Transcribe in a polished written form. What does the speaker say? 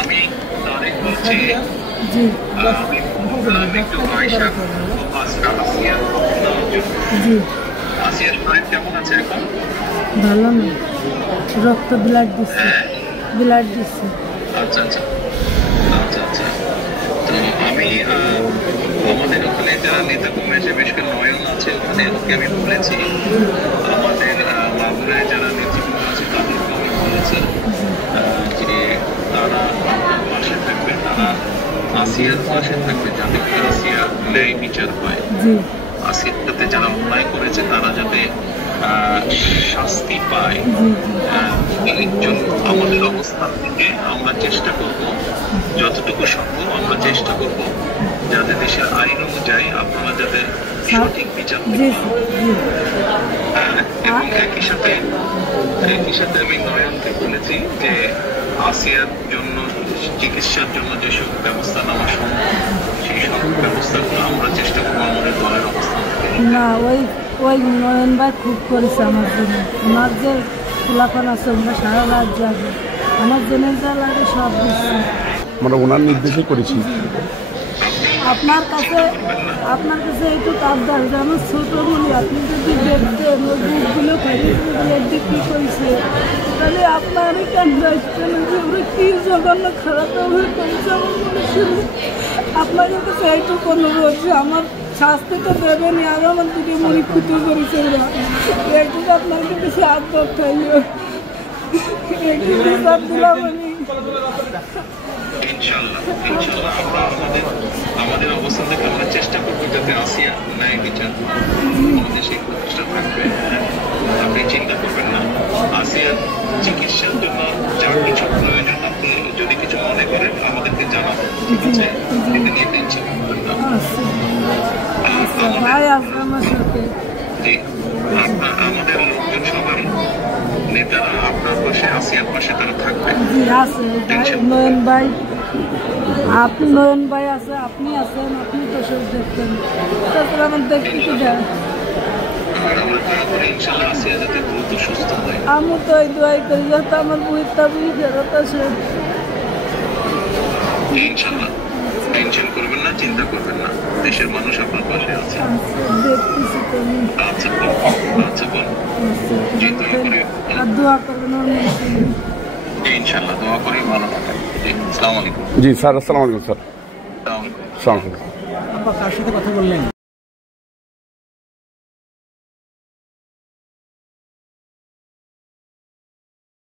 আমি তারেক বলছি। জি একটু আয়শা আসিয়ার জি আসিয়ার মায়ের কেমন আছে এখন? ভালো না, রক্ত ব্লাড দিচ্ছে, ব্লাড দিচ্ছে। আচ্ছা আচ্ছা আচ্ছা আচ্ছা। তো আমি আমাদের ওখানে যারা নেতা কর্মী আছে, বিশেষ করে নয়ন আছে, ওখানে ওকে আমি বলেছি আমাদের মাগুরায় যারা নেতৃত্ব আছে তাদেরকে আমি বলেছি যে তারা পাশে থাকবে, তারা আসিয়ার পাশে থাকবে যাতে আসিয়া ন্যায় বিচার পায়, আসিয়ার সাথে যারা অন্যায় করেছে তারা যাতে শাস্তি পায়। এই জন্য আমাদের অবস্থান থেকে আমরা চেষ্টা করব, যতটুকু সম্ভব আমরা চেষ্টা করব যাতে দেশের আইন অনুযায়ী আপনারা যাতে সঠিক বিচার এবং একই সাথে আমি নয়নকে বলেছি যে আসিয়ার জন্য চিকিৎসার জন্য যেসব ব্যবস্থা নেওয়া সম্ভব সেই সব ব্যবস্থাগুলো আমরা চেষ্টা করবো আমাদের দলের অবস্থান থেকে। না, ওই নয়ন ভাই খুব করেছে আমার জন্য। আমার যে খোলাফান আছে আমরা সারা রাত যাবে, আমার জন্য যা লাগে সব দিচ্ছে, আমরা ওনার নির্দেশে করেছি। আপনার কাছে এইটুকু আবদার যে আমার ছোট বলি আপনি যদি দেখতেন ওই বুকগুলো বিক্রি করেছে, তাহলে আপনারই কেন দায়িত্বেন যে ওরা কি জঘন্য খারাপ ব্যবহার করেছে আমার মানুষের। আপনাদের কাছে এইটুকু অনুরোধ যে আমার শাস্তি তো দেবেনি, আর আমার দিকে মনে ক্ষতি করেছে ওরা, এইটুকু আপনার কাছে আবদার থাকবে, এইটুকু বিচার দিলাম আমি। ইনশাআল্লাহ আমরা আমাদের অবস্থান থেকে আমরা চেষ্টা করবো যাতে আসিয়া ন্যায় বিচার আমাদের সেই প্রচেষ্টা থাকবে। আপনি চিন্তা করবেন না, আসিয়ার চিকিৎসার জন্য যা কিছু প্রয়োজন আপনি যদি কিছু মনে করেন আমাদেরকে জানাবেন, ঠিক আছে? এটা নিয়ে টেনশন করবেন না। আমাদের লোকজন সবাই নেতারা আপনার পাশে, আসিয়ার পাশে তারা থাকবে। নয়ন ভাই, আপনি নয়ন ভাই আছে, আপনি আছেন, আপনি তো সব দেখতেন, তারপরে আমার দেখতে কি যায়। আমি তো ওই দোয়াই করি যাতে আমার বইটা বই ফেরত আসে। ইনশাআল্লাহ টেনশন করবেন না, চিন্তা করবেন না, দেশের মানুষ আপনার পাশে আছে। দেখতেছি তো আচ্ছা আচ্ছা বল আর দোয়া করবেন ইনশাআল্লাহ, দোয়া করি ভালো থাকেন। আসসালামু আলাইকুম। জি স্যার, আসসালামু আলাইকুম স্যার। আসসালামু আলাইকুম। কার সাথে কথা বললেন?